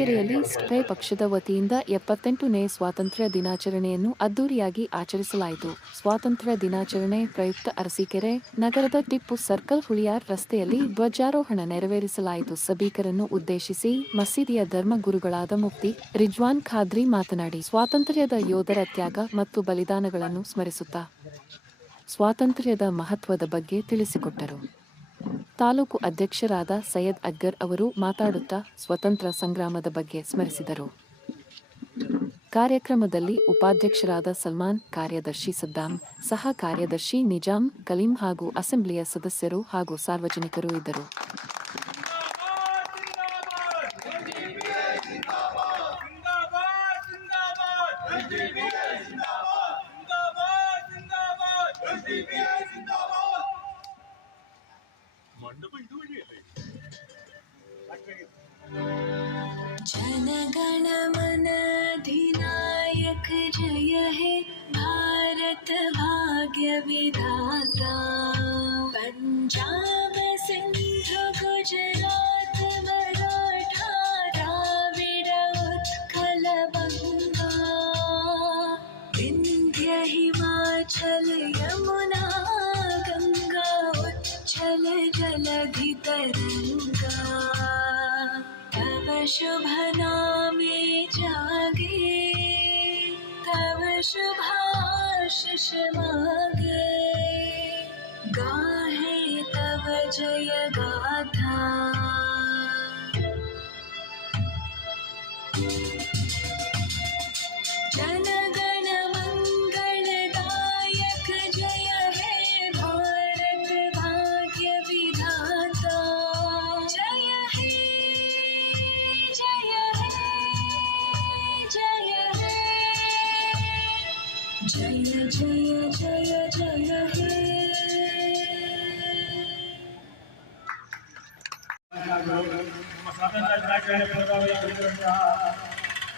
ಅರಸೀಕೆರೆಯಲ್ಲಿ ಸ್ಟೈ ಪಕ್ಷದ ವತಿಯಿಂದ ಎಪ್ಪತ್ತೆಂಟನೇ ಸ್ವಾತಂತ್ರ್ಯ ದಿನಾಚರಣೆಯನ್ನು ಅದ್ದೂರಿಯಾಗಿ ಆಚರಿಸಲಾಯಿತು. ಸ್ವಾತಂತ್ರ್ಯ ದಿನಾಚರಣೆ ಪ್ರಯುಕ್ತ ಅರಸೀಕೆರೆ ನಗರದ ಟಿಪ್ಪು ಸರ್ಕಲ್ ಹುಳಿಯಾರ್ ರಸ್ತೆಯಲ್ಲಿ ಧ್ವಜಾರೋಹಣ ನೆರವೇರಿಸಲಾಯಿತು. ಸಭಿಕರನ್ನು ಉದ್ದೇಶಿಸಿ ಮಸೀದಿಯ ಧರ್ಮಗುರುಗಳಾದ ಮುಕ್ತಿ ರಿಜ್ವಾನ್ ಖಾದ್ರಿ ಮಾತನಾಡಿ, ಸ್ವಾತಂತ್ರ್ಯದ ಯೋಧರ ತ್ಯಾಗ ಮತ್ತು ಬಲಿದಾನಗಳನ್ನು ಸ್ಮರಿಸುತ್ತಾ, ಸ್ವಾತಂತ್ರ್ಯದ ಮಹತ್ವದ ಬಗ್ಗೆ ತಿಳಿಸಿಕೊಟ್ಟರು. ತಾಲೂಕು ಅಧ್ಯಕ್ಷರಾದ ಸೈಯದ್ ಅಗ್ಗರ್ ಅವರು ಮಾತಾಡುತ್ತಾ ಸ್ವತಂತ್ರ ಸಂಗ್ರಾಮದ ಬಗ್ಗೆ ಸ್ಮರಿಸಿದರು. ಕಾರ್ಯಕ್ರಮದಲ್ಲಿ ಉಪಾಧ್ಯಕ್ಷರಾದ ಸಲ್ಮಾನ್, ಕಾರ್ಯದರ್ಶಿ ಸದ್ದಾಂ, ಸಹ ಕಾರ್ಯದರ್ಶಿ ನಿಜಾಂ, ಕಲೀಂ ಹಾಗೂ ಅಸೆಂಬ್ಲಿಯ ಸದಸ್ಯರು ಹಾಗೂ ಸಾರ್ವಜನಿಕರು ಇದ್ದರು. जनगण मन अधिनायक जय हे। भारत भाग्य विधाता। पंजाब जलधि तरंगा तब शुभ नाम जागे तब शुभाशिष मागे। गाहे तब जय गाथा। जय जय जय जय हे ನಮ್ಮ ಸ್ವಾತಂತ್ರ್ಯ ದಿನಾಚರಣೆ ಪೂರ್ವಭಾವಿ ಕುರಿತಂತಹ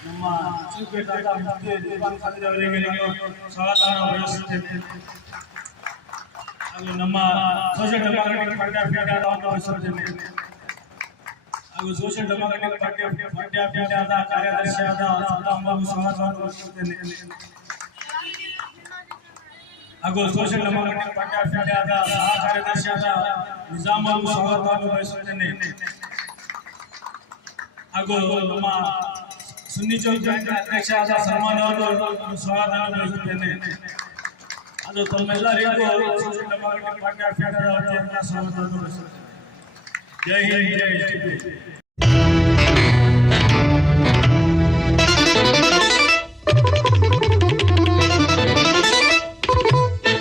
ನಮ್ಮ ಚೀಫ್ ಗೆಸ್ಟ್ ಆದ ಮುಫ್ತಿ ದೀಪಾನ್ ಖಾದ್ರಿ ಅವರಿಗೆ ನಾನು ಸ್ವಾಗತವನ್ನು ಬಯಸುತ್ತೇನೆ ಹಾಗೂ ನಮ್ಮ ಸೋಷಿಯಲ್ ಡೆಮೋಕ್ರಾಟಿಕ್ ಪಾರ್ಟಿ ಆಫ್ ಇಂಡಿಯಾದ ಬಯಸುತ್ತೇನೆ ಹಾಗೂ social democratic party of party of ಇಂಡಿಯಾದ ಕಾರ್ಯದರ್ಶಿಯಾದ ಸದ್ದಾಂ ಬಾಬು ಸ್ವಾಗತವನ್ನು ಬಯಸುತ್ತೇನೆ ಹಾಗೂ ಸೋಷಿಯಲ್ ಡೆಮೋಕ್ರಾಟಿಕ್ ಪಾರ್ಟಿ ಆಫ್ ಇಂಡಿಯಾದ ಸಹ ಕಾರ್ಯದರ್ಶಿಯಾದ ನಿಜಾಮ್ ಬಾಬು ಸ್ವಾಗತವನ್ನು ಬಯಸುತ್ತೇನೆ ಹಾಗೂ ನಮ್ಮ ಸುನ್ನಿ ಚೌಕ್ ಬ್ಯಾಂಕ್ ಅಧ್ಯಕ್ಷರಾದ ಸಲ್ಮಾನ್ ಅವರು ಸ್ವಾಗತವನ್ನು ಬಯಸುತ್ತೇನೆ ಅದು ತಮ್ಮೆಲ್ಲರಿಗೂ ಸೋಷಿಯಲ್ ಡೆಮೋಕ್ರಾಟಿಕ್ ಪಾರ್ಟಿ ಆಫ್ ಇಂಡಿಯಾದ ವತಿಯಿಂದ ಸ್ವಾಗತವನ್ನು ಬಯಸುತ್ತೇನೆ ಜೈ ಹಿಂದ್ ಜೈ ಟಿಪ್ಪು